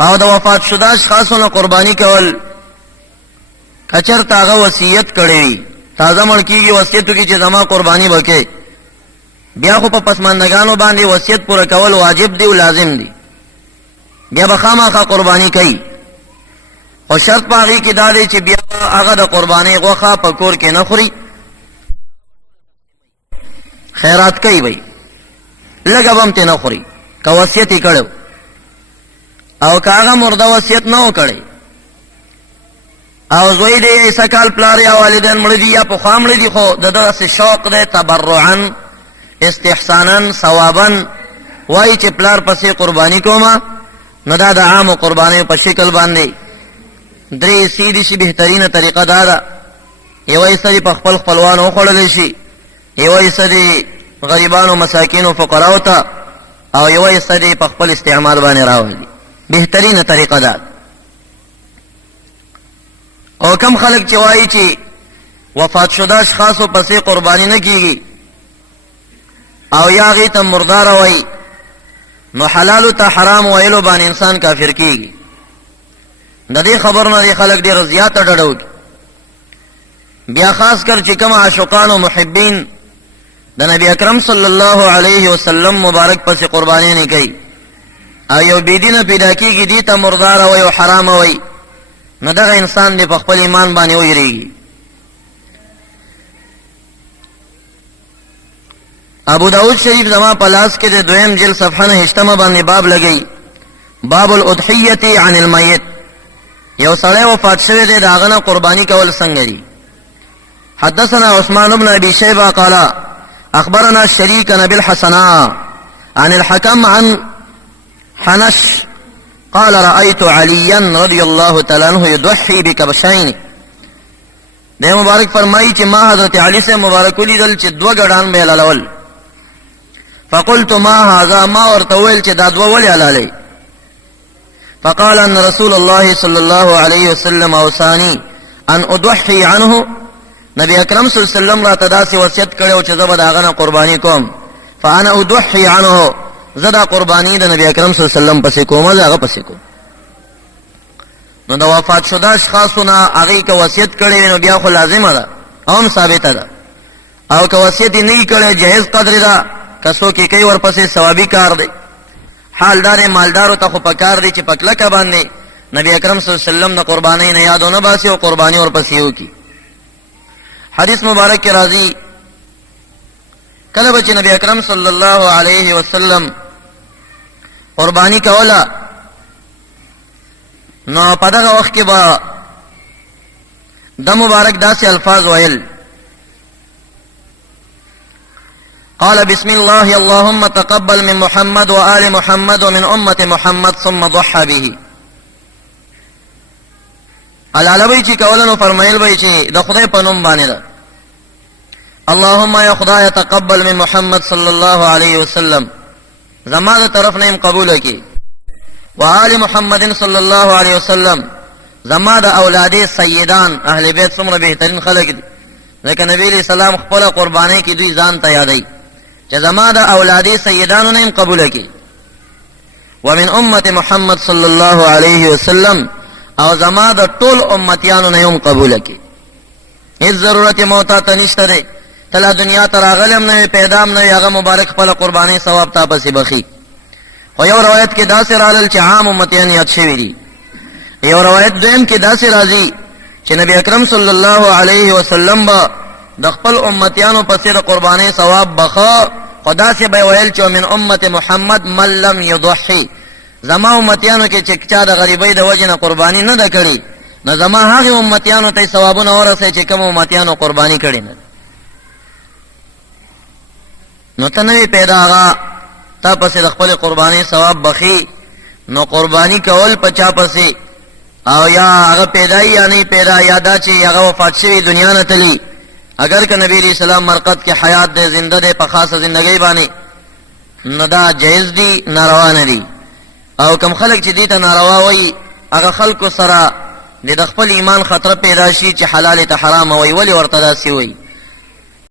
او د وفات شوه اشخاصونو قرباني کول کچرته هغه وصیت کړی تازه مړ کیږي وصیت کوي چې زما قرباني وکړي بیا خو په پسماندگانو باندې وصیت پوره کول واجب دی او لازم دی بیا به خامخا قرباني کوي او شرط پاغي کې دا دی چې بیا هغه د قرباني غوښه په کور کې نه خوري خیرات کوي وي لږه به هم ته نه خوري که وصیت یې کړو او که هغه مرده وصیت نه وکړی او زوی دی عیسی کال پلار یا والدین مړه دي یا پخوا مړه دي خو د دغسې شوق دی تبرعا استحسانا ثوابا وایي چې پلار پسې قرباني کومه نو دا د عامو قربانیو په شکل باندې درې سیدي شي بهترینه طریقه دا ده یوه حصه دې په خپل خپلوانو وخوړلی شي یوه حصه دې غریبانو مساکینو فقراو ته او یوه حصه دې په خپل استعمال باندې راولي بهترینه طریقه ده او کم خلق چې وایي چې وفات شده اشخاصو پسې قرباني نه کیږي او یا هغې ته مرداره وایي نو حلالو ته حرام ویلو باندې انسان کافر کیږي د دې خبر نه دي خلق ډېر زیاته ډډه وکړي بیا خاص کر چې کوم عاشقان او محبین د نبی اکرم صلی الله علیه وسلم مبارک پسې قرباني نه کوي او یو بېدینه پیدا کیږي دې ته مرداره وایي او حرامه وایي نو دغه انسان دې په خپل ایمان باندې ویریږي ابو داود شریف زما په لاس کې د دویم جلد صفحه نه هشتمه باندې باب لګی باب الاضحیة عن المیت یو سړی وفات شوی دی د هغه نه قرباني کول څنګه دي حدثنا عثمان بن ابي شيبه قال اخبرنا الشريك بن بالحسناء عن الحكم عن حنش قال رأيت عليا رضي الله تعالى عنه يضحي بكبشين ده مبارک فرمایي چې ما حضرت علي سے مبارک ولیدل چې دوه ګډان به حلالول فقلت ما هذا ما ورته ویل چې دا دوه ولې حلالې فقال ان رسول الله صلى الله عليه وسلم اوصاني ان اضحي عنه نبی اکرم صلی الله علیه وسلم را تداسي وصیت کړو چې زه به د هغه نه قرباني کوم فانا اضحي عنه زدا قربانی د نبی اکرم صلی الله علیه وسلم پسې کومه زه هغه پسې کوم نو د وفات شده اشخاصونه هغې که وصیت کړی نو بیا خو لازمه ده او هم ثابته ده او که وصیت یې نه کړی جهیز قدر ده که څوک یې کوي ورپسې ثوابي کار دی حال دا دی مالدارو ته خو په کار دی چې په کلکه باندې نبی اکرم صلی الله علیه وسلم د قربانۍ نه یاد ونه باسي او قرباني ورپسې وکړي حدیث مبارک کې راځي کله به چې نبی اکرم صلی الله علیه وسلم قربانی کوله نو په دغه وخت کې به د مبارک داسې الفاظ ویل قال بسم الله اللهم تقبل من محمد وآل محمد ومن أمة محمد ثم ضحى به العلوی چې کولنو فرمایل به چې د خدای په نوم باندې ده اللهم یا خدای تقبل من محمد صلی الله علیه وسلم زما د طرف نه قبول کی وآل محمد صلی الله علیه وسلم زما د اولاد سیدان اهل بیت څومره بهترین خلق دي ځکه نبی علیہ السلام خپل قربانی کې دوی ځان ته یادوي چې زما د اولاد سیدانو نه قبول کی ومن امه محمد صلی الله علیه وسلم او زما د ټول امتیانو نه هم قبول کی هیڅ ضرورت موتا ته نشته دی تلا دنیا ته راغلم نه پیدام نه هغه مبارک خپل قربانی ثواب تا پسې بخي خو یو روایت کې داسې رالل چې عام امتیان یاد شوي دي یو روایت دویم کې داسې راځي چې نبی اکرم صلی الله علیه وسلم به د خپل امتیانو پسې د قربانی ثواب بخا خو داسې به ویل چې من امت محمد من لم یضحي زما امتیانو کې چې چا د غریبۍ د وجې نه قربانی نه ده کړې نو زما هغې امتیانو ته ثوابونه ورسوي چې کوم امتیانو قربانی کړې نه نو ته نوی پیدا هغه تا پسې د خپل قربانی ثواب بخي نو قربانی کول په چا پسې او یا هغه پیدا یا نه پیدا یا دا چې هغه وفات شوي دنیا نه تلي اگر که نبی علیہ السلام مرقد کې حیات دی زنده دی په خاصه زندګۍ باندې نو دا جایز دي ناروا نه دي او کم خلق چې دې ته ناروا وایي هغه خلکو سره د خپل ایمان خطر پیدا شي چې حلال ته حرام وایي ولې ورته داسې وایي